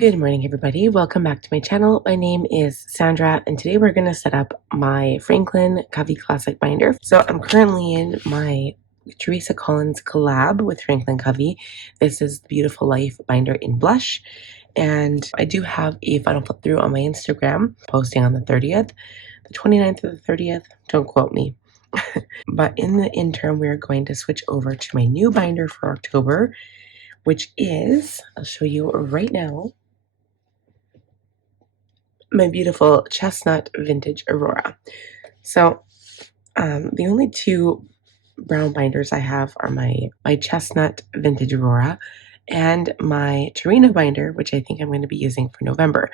Good morning, everybody. Welcome back to my channel. My name is Sandra, and today we're going to set up my Franklin Covey Classic binder. So I'm currently in my Teresa Collins collab with Franklin Covey. This is the Beautiful Life binder in blush, and I do have a final flip through on my Instagram, posting on the 30th, the 29th or the 30th. Don't quote me. But in the interim, we're going to switch over to my new binder for October, which is, I'll show you right now, my beautiful Chestnut Vintage Aurora. So the only two brown binders I have are my Chestnut Vintage Aurora and my Torino binder, which I think I'm going to be using for November.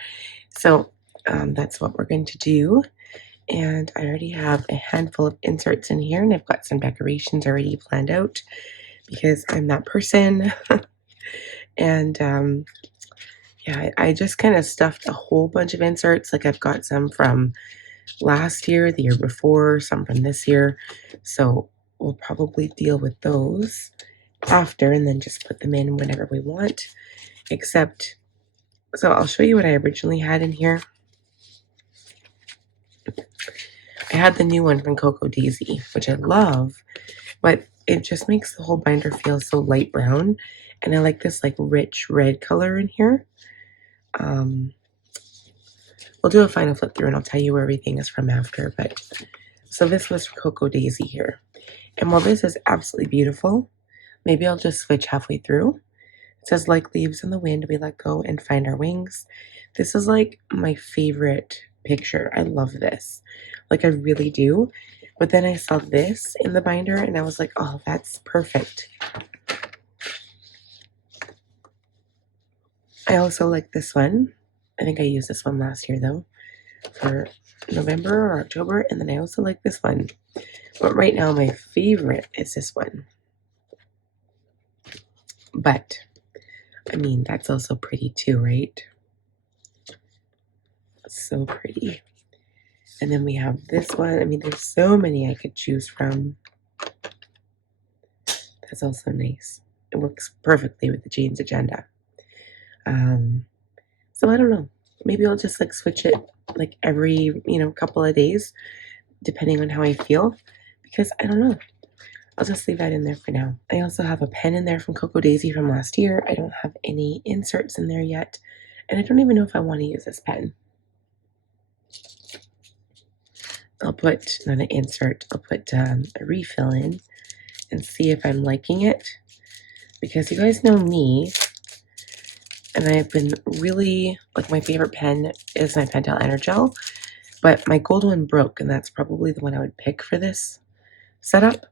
So that's what we're going to do. And I already have a handful of inserts in here, and I've got some decorations already planned out because I'm that person. And yeah, I just kind of stuffed a whole bunch of inserts. Like I've got some from last year, the year before, some from this year. So we'll probably deal with those after and then just put them in whenever we want. Except, so I'll show you what I originally had in here. I had the new one from Cocoa Daisy, which I love, but it just makes the whole binder feel so light brown. And I like this like rich red color in here. We'll do a final flip through and I'll tell you where everything is from after. But so this was Cocoa Daisy here. And while this is absolutely beautiful, maybe I'll just switch halfway through. It says, like leaves in the wind, we let go and find our wings. This is like my favorite picture. I love this. Like I really do. But then I saw this in the binder and I was like, oh, that's perfect. I also like this one. I think I used this one last year though, for November or October. And then I also like this one. But right now my favorite is this one. But, I mean, that's also pretty too, right? So pretty. And then we have this one. I mean, there's so many I could choose from. That's also nice. It works perfectly with the Jane's Agenda. So I don't know. Maybe I'll just like switch it like every, couple of days, depending on how I feel. Because I don't know. I'll just leave that in there for now. I also have a pen in there from Cocoa Daisy from last year. I don't have any inserts in there yet. And I don't even know if I want to use this pen. I'll put, not an insert, I'll put a refill in and see if I'm liking it. Because you guys know me, and I've been really, like my favorite pen is my Pentel Energel, but my gold one broke, and that's probably the one I would pick for this setup.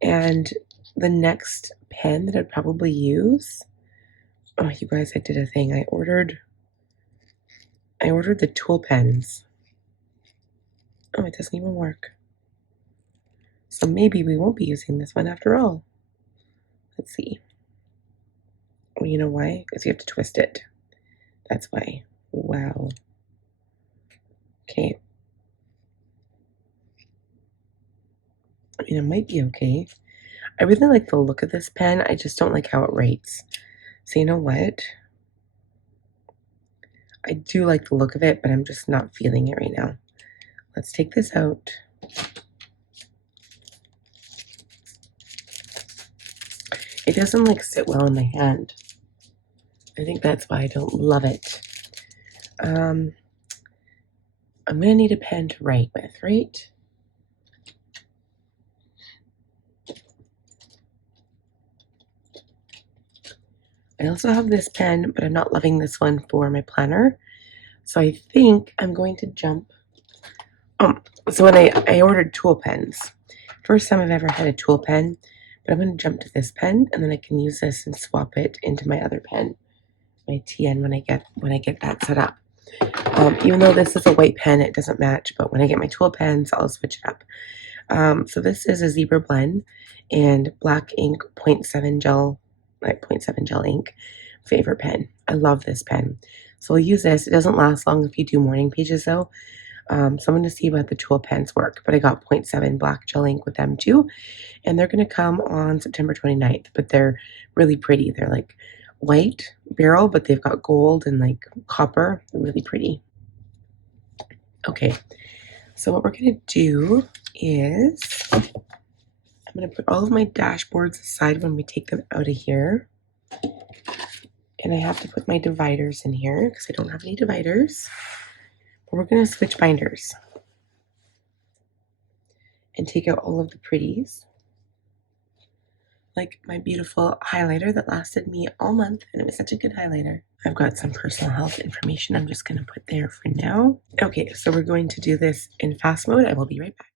And the next pen that I'd probably use, oh, you guys, I did a thing. I ordered the tool pens. Oh, it doesn't even work. So maybe we won't be using this one after all. Let's see. Well, you know why? Because you have to twist it. That's why. Wow. Okay. I mean, it might be okay. I really like the look of this pen. I just don't like how it writes. So you know what? I do like the look of it, but I'm just not feeling it right now. Let's take this out. It doesn't like sit well in my hand. I think that's why I don't love it. I'm gonna need a pen to write with, right? I also have this pen, but I'm not loving this one for my planner. So I think I'm going to jump. So when I ordered tool pens, first time I've ever had a tool pen, but I'm going to jump to this pen, and then I can use this and swap it into my other pen, my TN, when I get that set up. Even though this is a white pen, it doesn't match, but when I get my tool pens, I'll switch it up. So this is a Zebra blend and black ink 0.7 gel, like 0.7 gel ink. Favorite pen. I love this pen. So I'll use this. It doesn't last long if you do morning pages though. So I'm going to see about the tool pens work, but I got 0.7 black gel ink with them too. And they're going to come on September 29th, but they're really pretty. They're like white barrel, but they've got gold and like copper. They're really pretty. Okay, so what we're gonna do is I'm gonna put all of my dashboards aside when we take them out of here. And I have to put my dividers in here because I don't have any dividers. But we're gonna switch binders and take out all of the pretties. Like my beautiful highlighter that lasted me all month, and it was such a good highlighter. I've got some personal health information I'm just gonna put there for now. Okay, so we're going to do this in fast mode. I will be right back.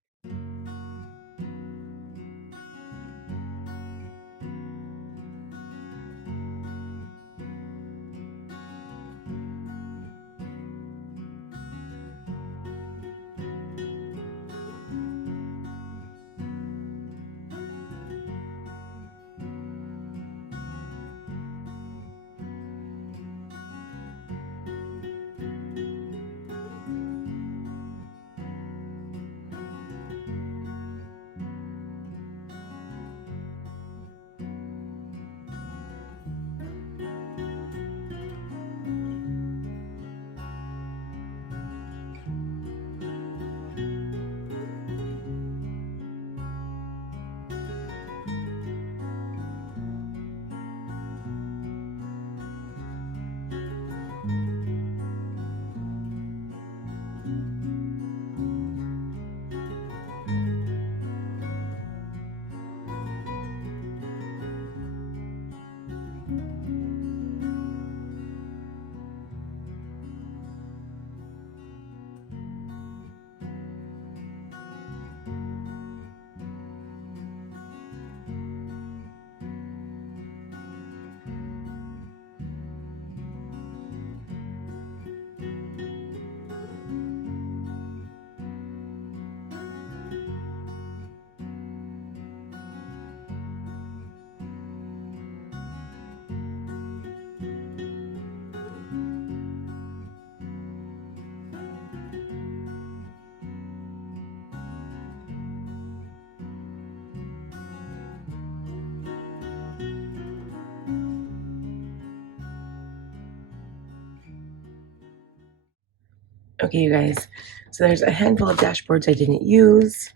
Okay, you guys, so there's a handful of dashboards I didn't use,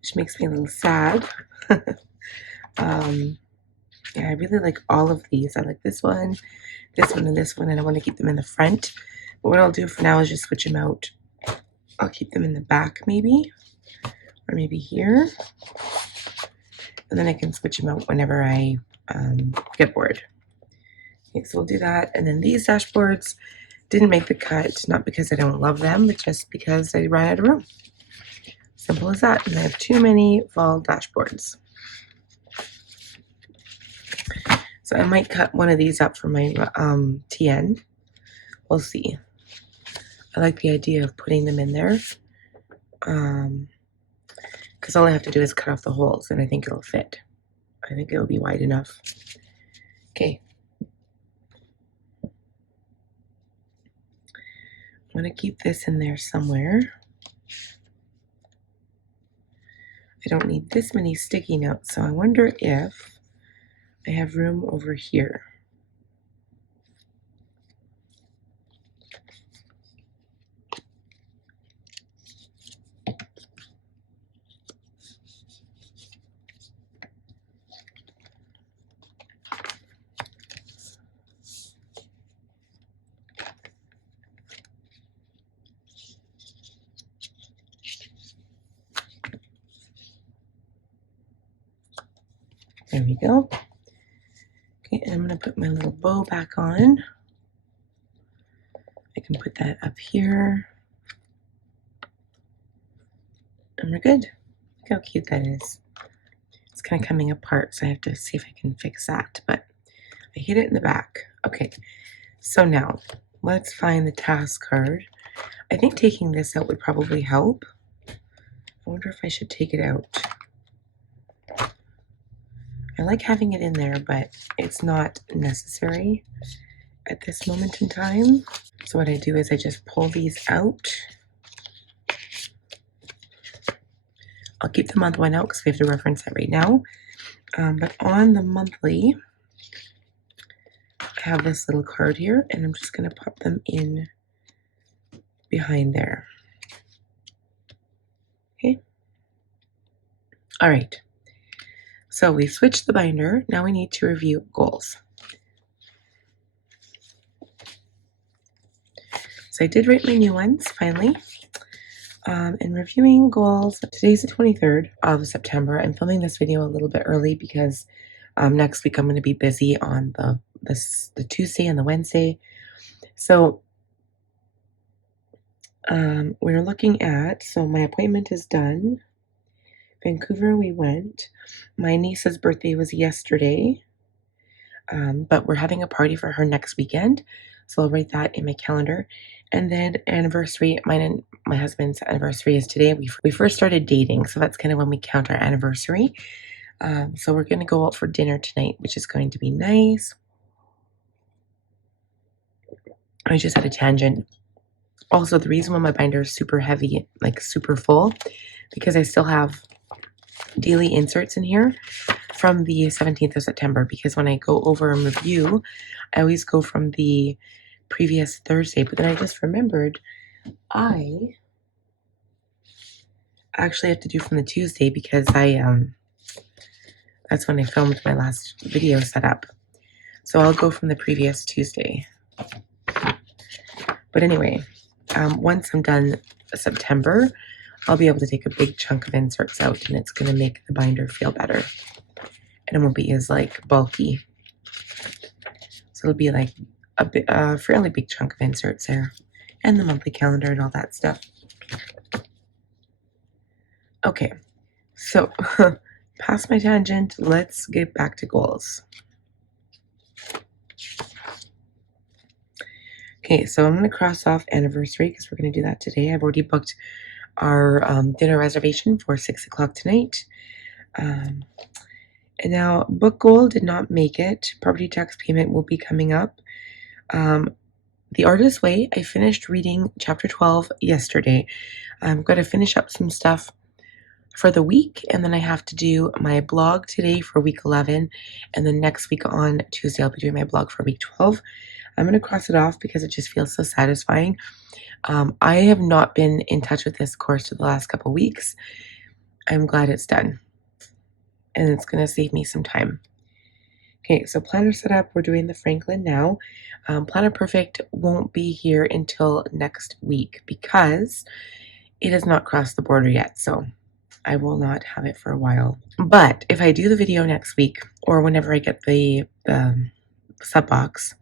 which makes me a little sad. Yeah, I really like all of these. I like this one, and this one, and I want to keep them in the front. But what I'll do for now is just switch them out. I'll keep them in the back maybe, or maybe here. And then I can switch them out whenever I get bored. Okay, so we'll do that. And then these dashboards didn't make the cut, not because I don't love them, but just because I ran out of room. Simple as that. And I have too many fall dashboards. So I might cut one of these up for my TN. We'll see. I like the idea of putting them in there. Because all I have to do is cut off the holes and I think it'll fit. I think it'll be wide enough. Okay. I'm going to keep this in there somewhere. I don't need this many sticky notes, so I wonder if I have room over here. There we go. Okay, and I'm going to put my little bow back on. I can put that up here. And we're good. Look how cute that is. It's kind of coming apart, so I have to see if I can fix that. But I hit it in the back. Okay, so now let's find the task card. I think taking this out would probably help. I wonder if I should take it out. I like having it in there, but it's not necessary at this moment in time. So what I do is I just pull these out. I'll keep the month one out because we have to reference that right now. But on the monthly, I have this little card here, and I'm just going to pop them in behind there. Okay. All right. So we switched the binder. Now we need to review goals. So I did write my new ones finally. And reviewing goals. Today's the 23rd of September. I'm filming this video a little bit early because next week I'm going to be busy on the Tuesday and the Wednesday. So we're looking at, so my appointment is done. Vancouver we went. My niece's birthday was yesterday, but we're having a party for her next weekend. So I'll write that in my calendar. And then anniversary, mine and my husband's anniversary is today. We first started dating, so that's kind of when we count our anniversary. So we're going to go out for dinner tonight, which is going to be nice. I just had a tangent. Also, the reason why my binder is super heavy, like super full, because I still have daily inserts in here from the 17th of September, because when I go over and review, I always go from the previous Thursday, but then I just remembered I actually have to do from the Tuesday because that's when I filmed my last video setup. So I'll go from the previous Tuesday. But anyway, once I'm done September, I'll be able to take a big chunk of inserts out, and it's going to make the binder feel better. And it won't be as like bulky. So it'll be like a fairly big chunk of inserts there, and the monthly calendar and all that stuff. Okay, so past my tangent, let's get back to goals. Okay, so I'm going to cross off anniversary because we're going to do that today. I've already booked our dinner reservation for 6 o'clock tonight. And now book goal did not make it. Property tax payment will be coming up. The Artist's Way, I finished reading chapter 12 yesterday. I'm going to finish up some stuff for the week, and then I have to do my blog today for week 11, and then next week on Tuesday I'll be doing my blog for week 12. I'm going to cross it off because it just feels so satisfying. I have not been in touch with this course for the last couple weeks. I'm glad it's done, and it's going to save me some time. Okay, so planner setup, we're doing the Franklin now. Planner Perfect won't be here until next week because it has not crossed the border yet, so I will not have it for a while. But if I do the video next week, or whenever I get the sub box,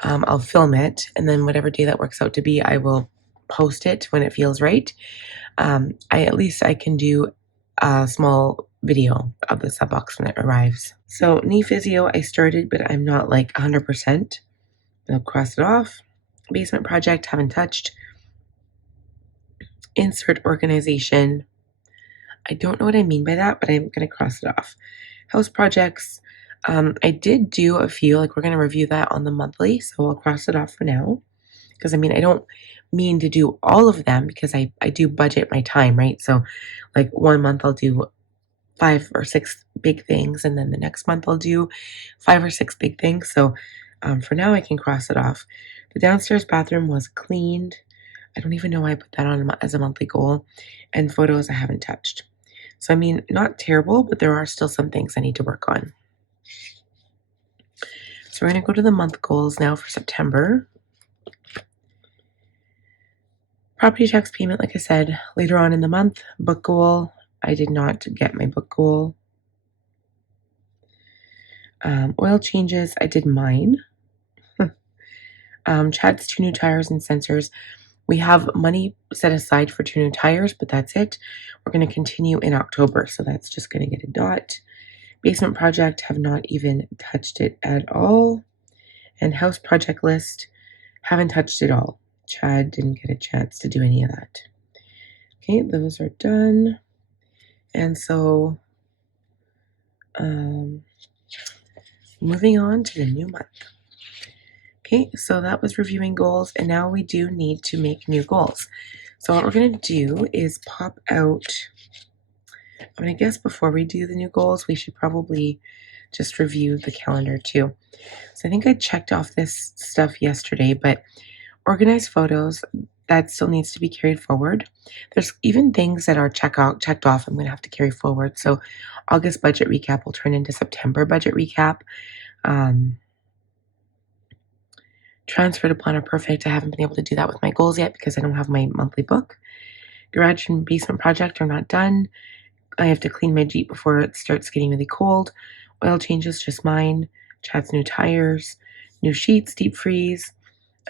I'll film it, and then whatever day that works out to be, I will post it when it feels right. At least I can do a small video of the sub box when it arrives. So knee physio I started, but I'm not like 100%. I'll cross it off. Basement project, haven't touched. Insert organization. I don't know what I mean by that, but I'm going to cross it off. House projects. I did do a few, like we're going to review that on the monthly, so I'll cross it off for now. Because I mean, I don't mean to do all of them because I do budget my time, right? So like 1 month I'll do 5 or 6 big things, and then the next month I'll do 5 or 6 big things. So for now I can cross it off. The downstairs bathroom was cleaned. I don't even know why I put that on as a monthly goal. And photos I haven't touched. So I mean, not terrible, but there are still some things I need to work on. So we're going to go to the month goals now for September. Property tax payment, like I said, later on in the month. Book goal, I did not get my book goal. Oil changes, I did mine. Chad's 2 new tires and sensors. We have money set aside for 2 new tires, but that's it. We're going to continue in October, so that's just going to get a dot. Basement project, have not even touched it at all. And house project list, haven't touched it all. Chad didn't get a chance to do any of that. Okay, those are done. And so, moving on to the new month. Okay, so that was reviewing goals, and now we do need to make new goals. So what we're going to do is pop out, I mean, I guess before we do the new goals, we should probably just review the calendar too. So I think I checked off this stuff yesterday, but organized photos, that still needs to be carried forward. There's even things that are checked off I'm going to have to carry forward. So August budget recap will turn into September budget recap. Transfer to Planner Perfect. I haven't been able to do that with my goals yet because I don't have my monthly book. Garage and basement project are not done. I have to clean my Jeep before it starts getting really cold. Oil changes, just mine. Chad's new tires, new sheets, deep freeze.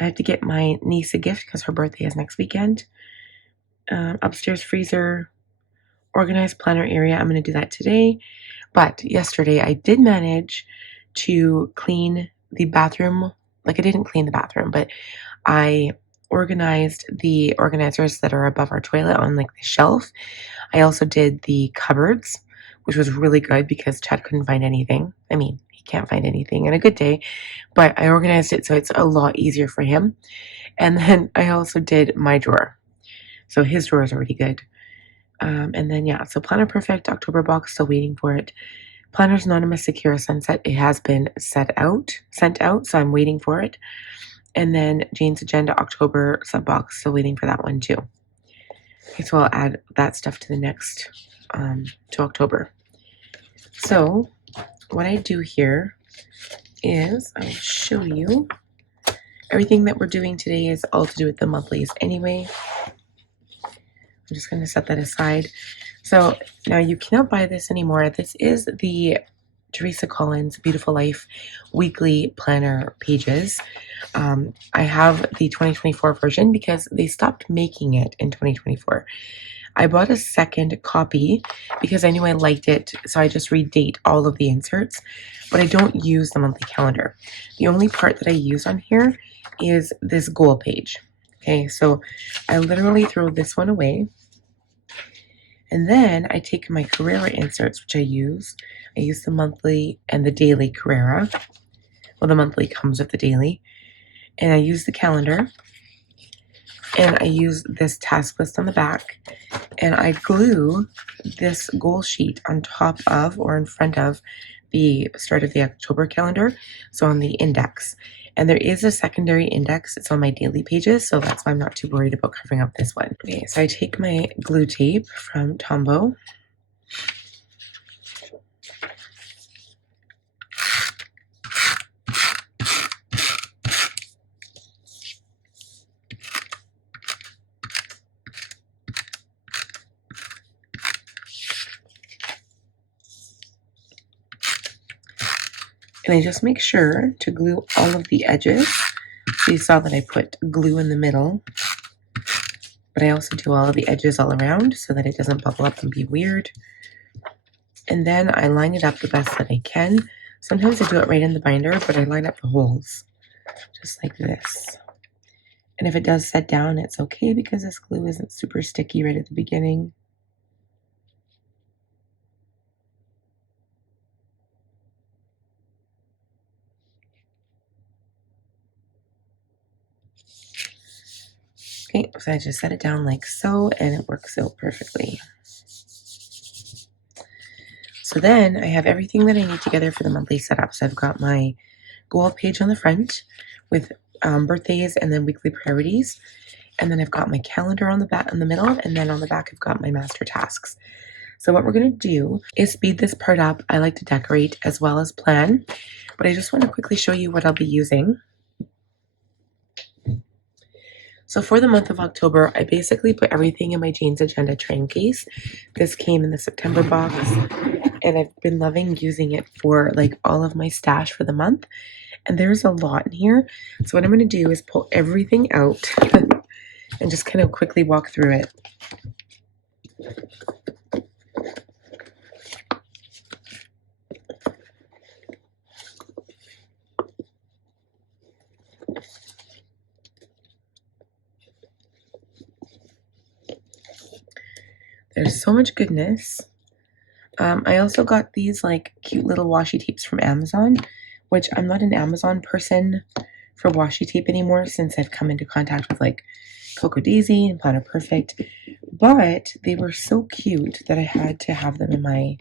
I have to get my niece a gift because her birthday is next weekend. Upstairs freezer, organized planner area. I'm going to do that today. But yesterday I did manage to clean the bathroom. Like I didn't clean the bathroom, but I organized the organizers that are above our toilet on like the shelf. I also did the cupboards, which was really good because Chad couldn't find anything. I mean, he can't find anything in a good day, but I organized it so it's a lot easier for him. And then I also did my drawer. So his drawer is already good. And then, yeah, so Planner Perfect, October box, still waiting for it. Planners Anonymous Secure Sunset, it has been sent out, so I'm waiting for it. And then Jane's Agenda October sub box, still waiting for that one too. Okay, so I'll add that stuff to the next, to October. So what I do here is I'll show you everything that we're doing today is all to do with the monthlies anyway. I'm just going to set that aside. So now you cannot buy this anymore. This is the Teresa Collins Beautiful Life weekly planner pages. I have the 2024 version because they stopped making it in 2024. I bought a second copy because I knew I liked it, so I just redate all of the inserts, but I don't use the monthly calendar. The only part that I use on here is this goal page. Okay, so I literally throw this one away. And then I take my Carrera inserts, which I use. I use the monthly and the daily Carrera. Well, the monthly comes with the daily. And I use the calendar. And I use this task list on the back. And I glue this goal sheet on top of or in front of the start of the October calendar. So on the index. And there is a secondary index. It's on my daily pages, so that's why I'm not too worried about covering up this one. Okay, so I take my glue tape from Tombow. And I just make sure to glue all of the edges. So you saw that I put glue in the middle, but I also do all of the edges all around so that it doesn't bubble up and be weird. And then I line it up the best that I can. Sometimes I do it right in the binder, but I line up the holes just like this. And if it does set down, it's okay because this glue isn't super sticky right at the beginning. Okay, so I just set it down like so, and it works out perfectly. So then I have everything that I need together for the monthly setup. So I've got my goal page on the front with birthdays and then weekly priorities. And then I've got my calendar on the back, in the middle, and then on the back I've got my master tasks. So what we're going to do is speed this part up. I like to decorate as well as plan, but I just want to quickly show you what I'll be using. So for the month of October, I basically put everything in my Jane's Agenda train case. This came in the September box, and I've been loving using it for like all of my stash for the month. And there's a lot in here. So what I'm going to do is pull everything out and just kind of quickly walk through it. There's so much goodness. I also got these like cute little washi tapes from Amazon, which I'm not an Amazon person for washi tape anymore since I've come into contact with like Cocoa Daisy and Planner Perfect, but they were so cute that I had to have them in my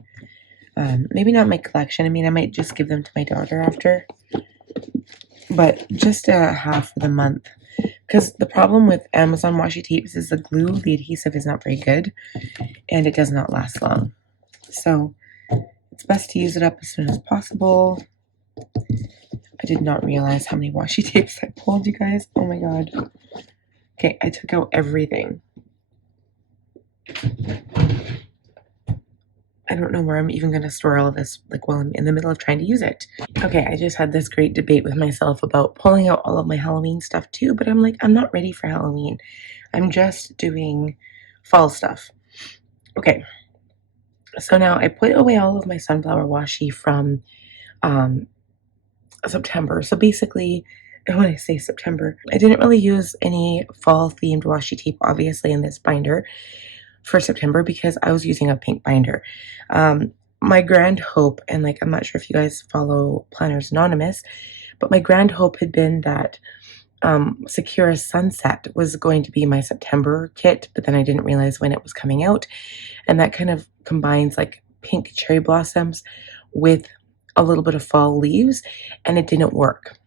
Maybe not my collection. I mean, I might just give them to my daughter after, but just half for the month. Because the problem with Amazon washi tapes is the glue, the adhesive is not very good, and it does not last long. So it's best to use it up as soon as possible. I did not realize how many washi tapes I pulled, you guys. Oh my god. Okay, I took out everything. I don't know where I'm even going to store all of this, like, while I'm in the middle of trying to use it. Okay, I just had this great debate with myself about pulling out all of my Halloween stuff too, but I'm like, I'm not ready for Halloween. I'm just doing fall stuff. Okay, so now I put away all of my sunflower washi from September. So basically, when I say September, I didn't really use any fall themed washi tape, obviously, in this binder for September because I was using a pink binder. My grand hope, and like, I'm not sure if you guys follow Planners Anonymous, but my grand hope had been that Sakura Sunset was going to be my September kit, but then I didn't realize when it was coming out. And that kind of combines like pink cherry blossoms with a little bit of fall leaves, and it didn't work.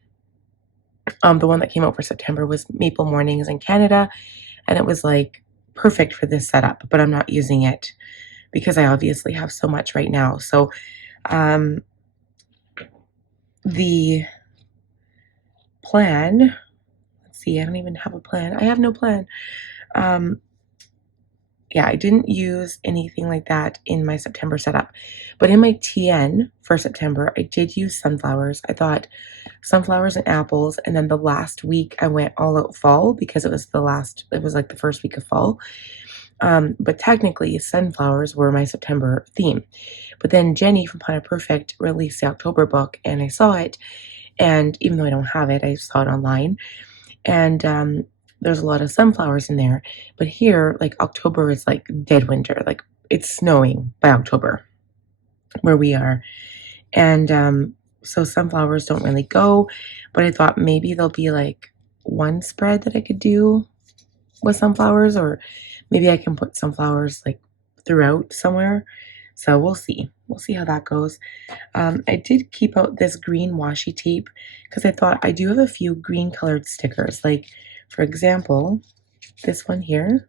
The one that came out for September was Maple Mornings in Canada, and it was like perfect for this setup, but I'm not using it because I obviously have so much right now. So the plan, let's see, I don't even have a plan. I have no plan. Yeah, I didn't use anything like that in my September setup. But in my TN for September, I did use sunflowers. I thought sunflowers and apples. And then the last week I went all out fall because it was like the first week of fall. But technically sunflowers were my September theme. But then Jenny from Pine Perfect released the October book and I saw it. And even though I don't have it, I saw it online. And there's a lot of sunflowers in there. But here, like, October is like dead winter. Like, it's snowing by October where we are. And so sunflowers don't really go. But I thought maybe there'll be like one spread that I could do with sunflowers, or maybe I can put sunflowers like throughout somewhere. So we'll see. We'll see how that goes. I did keep out this green washi tape because I thought I do have a few green colored stickers. Like, for example, this one here.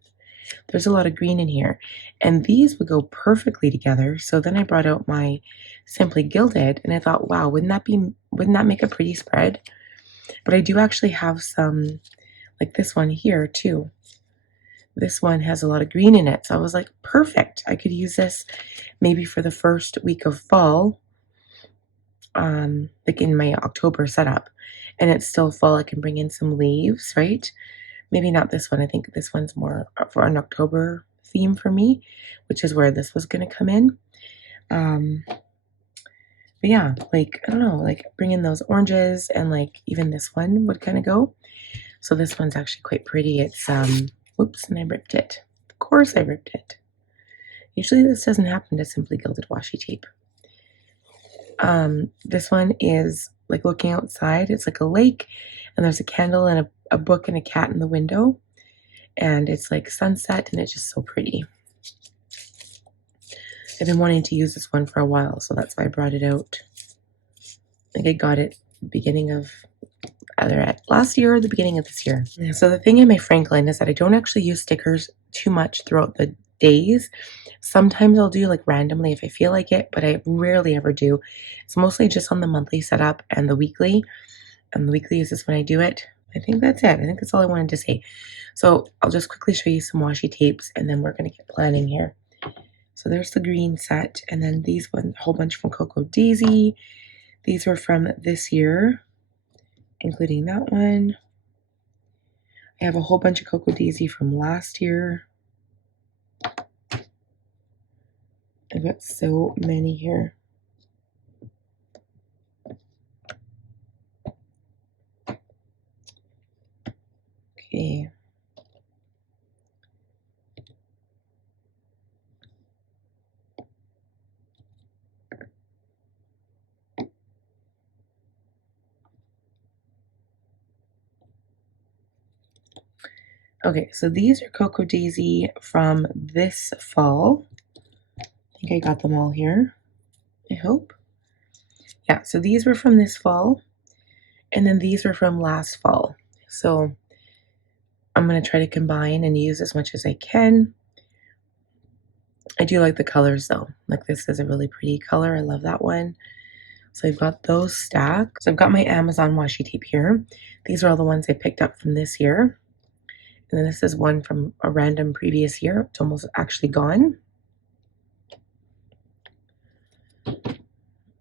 There's a lot of green in here. And these would go perfectly together. So then I brought out my Simply Gilded and I thought, wow, wouldn't that make a pretty spread? But I do actually have some, like this one here too. This one has a lot of green in it. So I was like, perfect. I could use this maybe for the first week of fall, like in my October setup. And it's still fall. I can bring in some leaves, right? Maybe not this one. I think this one's more for an October theme for me, which is where this was going to come in. But yeah, like, I don't know, like bring in those oranges and like even this one would kind of go. So this one's actually quite pretty. It's, whoops, and I ripped it. Of course I ripped it. Usually this doesn't happen to Simply Gilded washi tape. This one is like looking outside. It's like a lake and there's a candle and a book and a cat in the window. And it's like sunset and it's just so pretty. I've been wanting to use this one for a while, so that's why I brought it out. I think I got it beginning of either at last year or the beginning of this year. So the thing in my Franklin is that I don't actually use stickers too much throughout the days. Sometimes I'll do like randomly if I feel like it, but I rarely ever do. It's mostly just on the monthly setup and the weekly. And the weekly is just when I do it. I think that's it. I think that's all I wanted to say. So I'll just quickly show you some washi tapes and then we're going to get planning here. So there's the green set, and then these one, a whole bunch from Cocoa Daisy. These were from this year, including that one. I have a whole bunch of Cocoa Daisy from last year. I've got so many here. Okay. Okay, so these are Cocoa Daisy from this fall. I think I got them all here. I hope. Yeah, so these were from this fall, and then these were from last fall. So I'm going to try to combine and use as much as I can. I do like the colors though. Like this is a really pretty color. I love that one. So I've got those stacked. So I've got my Amazon washi tape here. These are all the ones I picked up from this year. And then this is one from a random previous year. It's almost actually gone.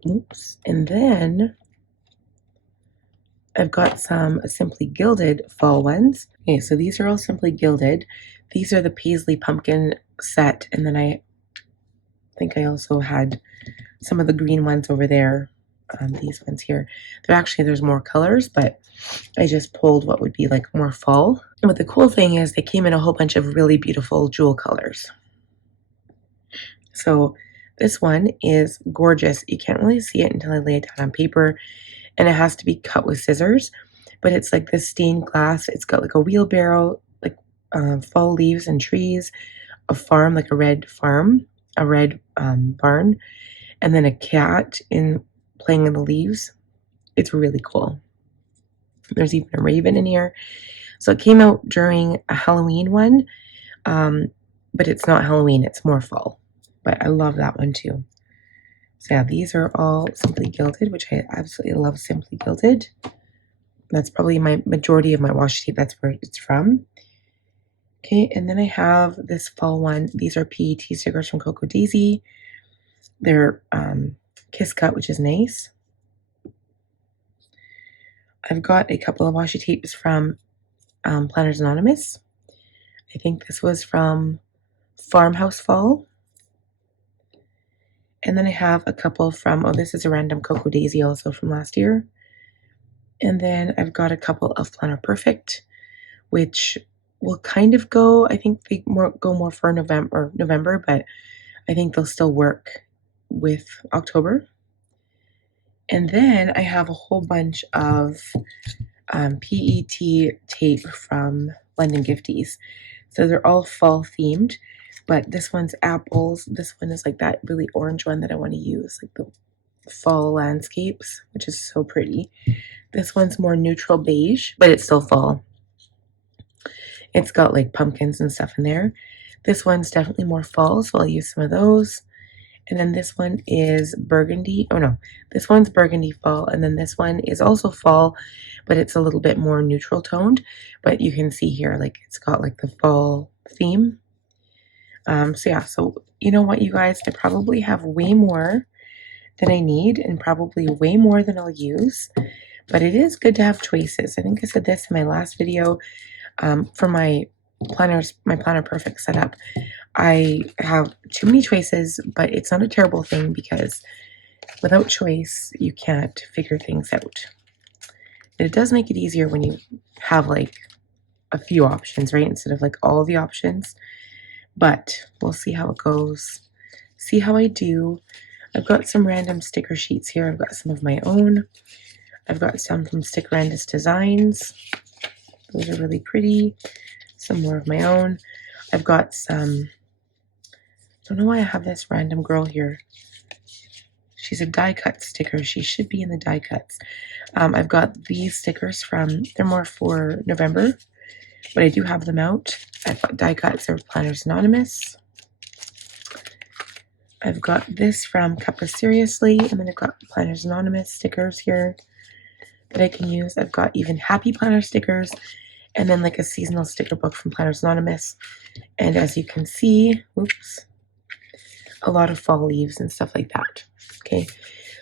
Oops. And then I've got some Simply Gilded fall ones. Okay, so these are all Simply Gilded. These are the Paisley Pumpkin set. And then I think I also had some of the green ones over there. These ones here. There's more colors, but I just pulled what would be like more fall. And what the cool thing is, they came in a whole bunch of really beautiful jewel colors. So this one is gorgeous. You can't really see it until I lay it down on paper, and it has to be cut with scissors. But it's like this stained glass. It's got like a wheelbarrow, like fall leaves and trees, a farm, like a red farm, a red barn, and then a cat playing in the leaves. It's really cool. There's even a raven in here. So it came out during a Halloween one, but it's not Halloween, it's more fall. But I love that one too. So yeah, these are all Simply Gilded, which I absolutely love Simply Gilded. That's probably my majority of my washi tape. That's where it's from. Okay, and then I have this fall one. These are PET stickers from Cocoa Daisy. They're Kiss Cut, which is nice. I've got a couple of washi tapes from Planners Anonymous. I think this was from Farmhouse Fall. And then I have a couple from, oh, this is a random Cocoa Daisy also from last year. And then I've got a couple of Planner Perfect, which will kind of go, I think they go more for November, but I think they'll still work with October. And then I have a whole bunch of PET tape from London Gifties. So they're all fall themed, but this one's apples. This one is like that really orange one that I want to use, like the fall landscapes, which is so pretty. This one's more neutral beige, but it's still fall. It's got like pumpkins and stuff in there. This one's definitely more fall, so I'll use some of those. And then this one is burgundy. Oh no, this one's burgundy fall. And then this one is also fall, but it's a little bit more neutral toned. But you can see here, like it's got like the fall theme. So yeah, so you know what, you guys, I probably have way more than I need and probably way more than I'll use. But it is good to have choices. I think I said this in my last video for my Planner Perfect setup. I have too many choices, but it's not a terrible thing because without choice, you can't figure things out. And it does make it easier when you have like a few options, right? Instead of like all the options. But we'll see how it goes. See how I do. I've got some random sticker sheets here. I've got some of my own. I've got some from Stickerandus Designs. Those are really pretty. Some more of my own. I've got some, I don't know why I have this random girl here. She's a die cut sticker. She should be in the die cuts. I've got these stickers from, they're more for November, but I do have them out. I've got die cuts of Planners Anonymous. I've got this from Cuppa Seriously, and then I've got Planners Anonymous stickers here that I can use. I've got even Happy Planner stickers, and then like a seasonal sticker book from Planners Anonymous. And as you can see, oops, a lot of fall leaves and stuff like that. Okay,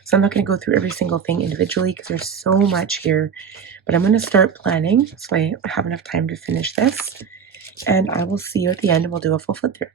so I'm not going to go through every single thing individually because there's so much here, but I'm going to start planning so I have enough time to finish this, and I will see you at the end and we'll do a full flip through.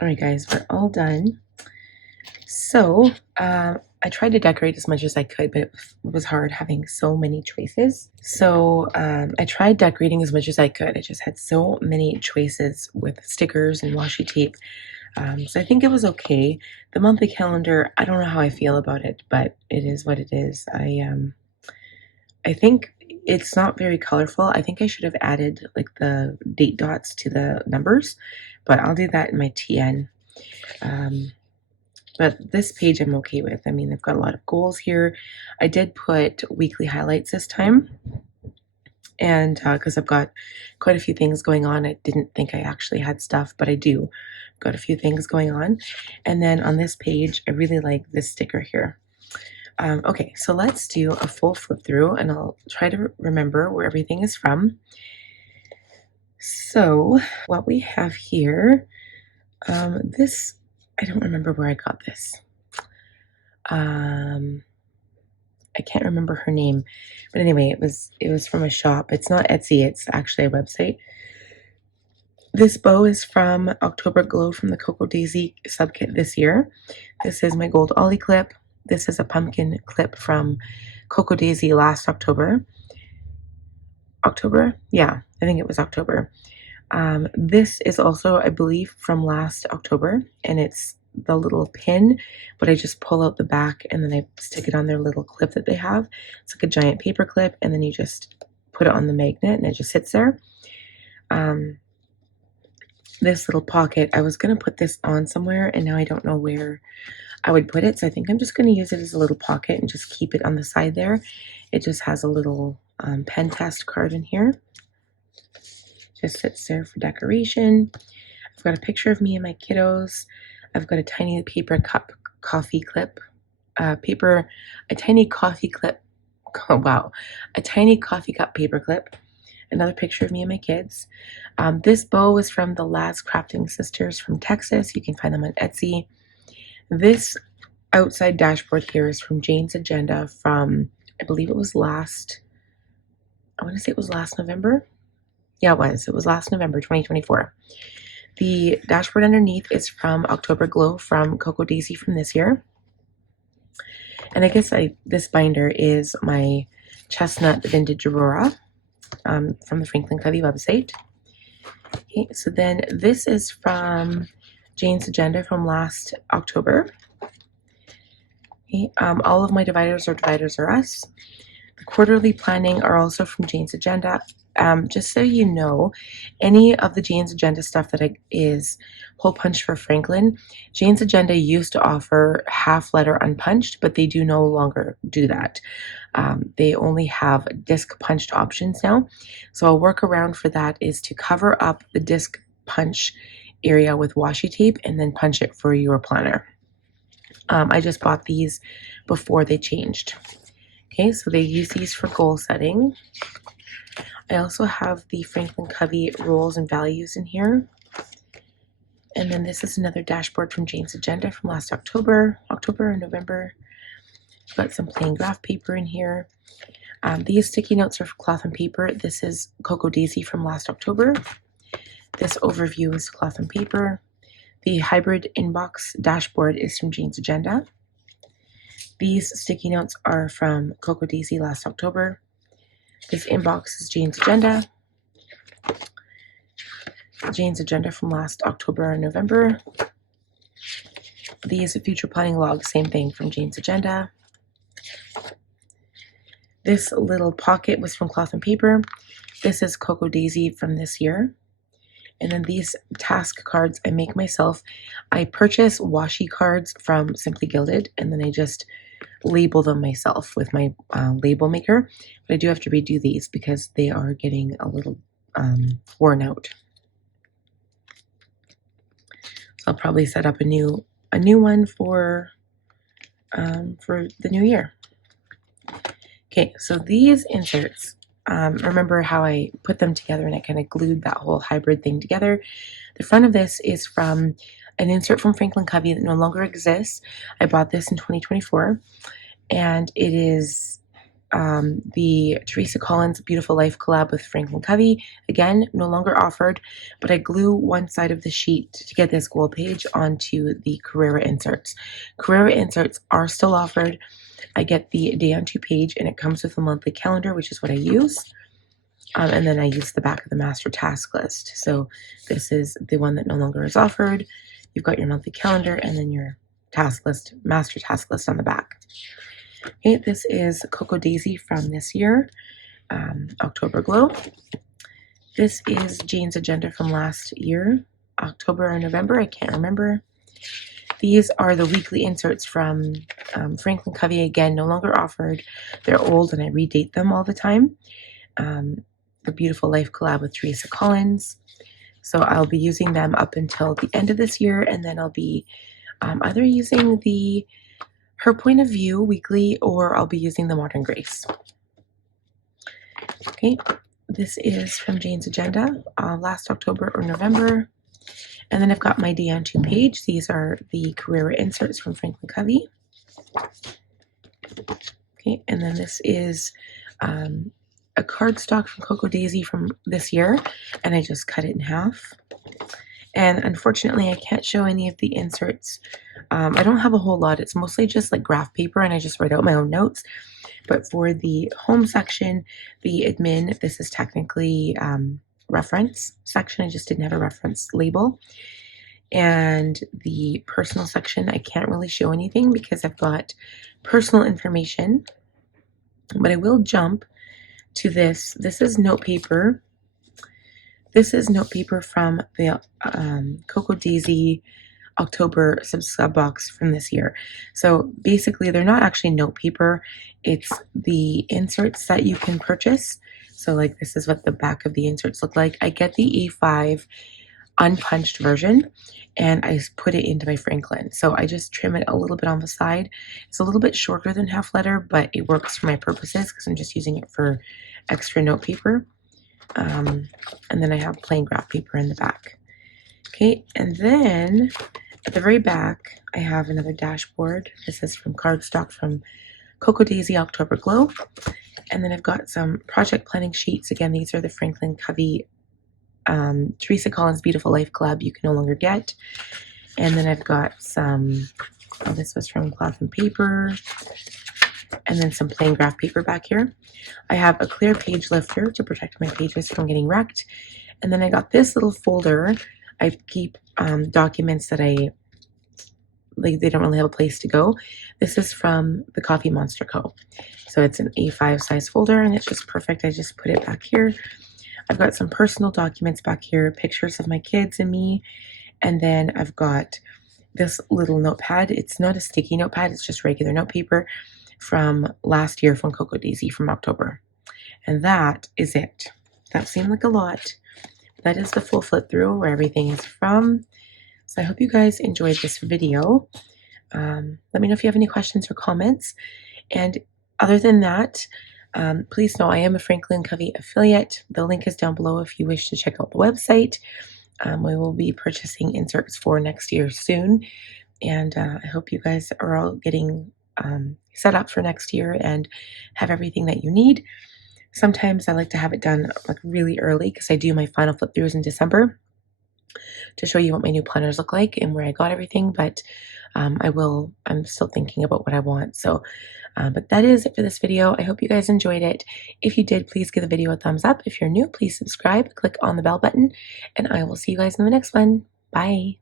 Alright guys, we're all done. So, I tried to decorate as much as I could, but it was hard having so many choices. So, I tried decorating as much as I could. I just had so many choices with stickers and washi tape. So I think it was okay. The monthly calendar, I don't know how I feel about it, but it is what it is. I think it's not very colorful. I think I should have added like the date dots to the numbers, but I'll do that in my TN. But this page I'm okay with. I mean, they've got a lot of goals here. I did put weekly highlights this time, and because I've got quite a few things going on. I didn't think I actually had stuff, but I do. Got a few things going on. And then on this page, I really like this sticker here. Okay, so let's do a full flip through, and I'll try to remember where everything is from. So what we have here, this, I don't remember where I got this. I can't remember her name, but anyway, it was from a shop. It's not Etsy, it's actually a website. This bow is from October Glow from the Cocoa Daisy subkit this year. This is my gold ollie clip. This is a pumpkin clip from Cocoa Daisy last October. October? Yeah, I think it was October. This is also, I believe, from last October, and it's the little pin, but I just pull out the back and then I stick it on their little clip that they have. It's like a giant paper clip, and then you just put it on the magnet and it just sits there. This little pocket, I was going to put this on somewhere, and now I don't know where I would put it, so I think I'm just going to use it as a little pocket and just keep it on the side there. It just has a little pen test card in here. Just sits there for decoration. I've got a picture of me and my kiddos. I've got a tiny paper cup coffee clip. A tiny coffee clip. Oh, wow. A tiny coffee cup paper clip. Another picture of me and my kids. This bow is from the Laz Crafting Sisters from Texas. You can find them on Etsy. This outside dashboard here is from Jane's Agenda from, I believe it was last November. Yeah, it was last November 2024. The dashboard underneath is from October Glow from Cocoa Daisy from this year. And I guess this binder is my Chestnut Vintage Aurora from the Franklin Covey website. Okay, so then this is from Jane's Agenda from last October. Okay, all of my dividers are us. The quarterly planning are also from Jane's Agenda. Just so you know, any of the Jane's Agenda stuff that is hole punched for Franklin, Jane's Agenda used to offer half letter unpunched, but they do no longer do that. They only have disc punched options now. So a workaround for that is to cover up the disc punch area with washi tape and then punch it for your planner. I just bought these before they changed. Okay, so they use these for goal setting. I also have the Franklin Covey rules and values in here. And then this is another dashboard from Jane's Agenda from last October or November. Got some plain graph paper in here. These sticky notes are for cloth and paper. This is Cocoa Daisy from last October. This overview is cloth and paper. The hybrid inbox dashboard is from Jane's Agenda. These sticky notes are from Cocoa Daisy last October. This inbox is Jane's Agenda. Jane's Agenda from last October and November. These future planning logs, same thing from Jane's Agenda. This little pocket was from Cloth and Paper. This is Cocoa Daisy from this year. And then these task cards I make myself. I purchase washi cards from Simply Gilded, and then I just label them myself with my label maker. But I do have to redo these because they are getting a little worn out. So I'll probably set up a new one for the new year. Okay, so these inserts, remember how I put them together and I kind of glued that whole hybrid thing together. The front of this is from an insert from Franklin Covey that no longer exists. I bought this in 2024, and it is the Teresa Collins Beautiful Life collab with Franklin Covey. Again, no longer offered, but I glue one side of the sheet to get this gold page onto the Carrera inserts. Carrera inserts are still offered. I get the day on two page, and it comes with a monthly calendar, which is what I use. And then I use the back of the master task list. So this is the one that no longer is offered. You've got your monthly calendar and then your task list, master task list on the back. Okay, this is Cocoa Daisy from this year, October Glow. This is Jane's Agenda from last year, October or November, I can't remember. These are the weekly inserts from Franklin Covey, again, no longer offered. They're old and I redate them all the time. The Beautiful Life collab with Teresa Collins. So I'll be using them up until the end of this year, and then I'll be either using Her Point of View weekly, or I'll be using the Modern Grace. Okay, this is from Jane's Agenda, last October or November. And then I've got my day on two page. These are the Carrera inserts from Franklin Covey. Okay, and then this is a cardstock from Cocoa Daisy from this year, and I just cut it in half. And unfortunately, I can't show any of the inserts. I don't have a whole lot. It's mostly just like graph paper, and I just write out my own notes. But for the home section, the admin, this is technically reference section. I just didn't have a reference label. And the personal section, I can't really show anything because I've got personal information. But I will jump to this. This is note paper. This is note paper from the Cocoa Daisy October sub box from this year. So basically, they're not actually note paper. It's the inserts that you can purchase. So like this is what the back of the inserts look like. I get the A5 unpunched version and I put it into my Franklin. So I just trim it a little bit on the side. It's a little bit shorter than half letter, but it works for my purposes because I'm just using it for extra note paper. And then I have plain graph paper in the back. Okay, and then at the very back, I have another dashboard. This is from cardstock from Cocoa Daisy October Glow. And then I've got some project planning sheets. Again, these are the Franklin Covey Teresa Collins Beautiful Life collab you can no longer get. And then I've got some, oh, this was from Cloth and Paper. And then some plain graph paper back here. I have a clear page lifter to protect my pages from getting wrecked. And then I got this little folder. I keep documents that they don't really have a place to go. This is from the Coffee Monster Co. So it's an A5 size folder and it's just perfect. I just put it back here. I've got some personal documents back here, pictures of my kids and me. And then I've got this little notepad. It's not a sticky notepad, it's just regular note paper from last year from Cocoa Daisy from October. And that is it. That seemed like a lot. That is the full flip through where everything is from. So I hope you guys enjoyed this video. Let me know if you have any questions or comments. And other than that, please know I am a Franklin Covey affiliate. The link is down below if you wish to check out the website. We will be purchasing inserts for next year soon. And I hope you guys are all getting set up for next year and have everything that you need. Sometimes I like to have it done like really early because I do my final flip throughs in December to show you what my new planners look like and where I got everything. But I'm still thinking about what I want. So, but that is it for this video. I hope you guys enjoyed it. If you did, please give the video a thumbs up. If you're new, please subscribe, click on the bell button, and I will see you guys in the next one. Bye.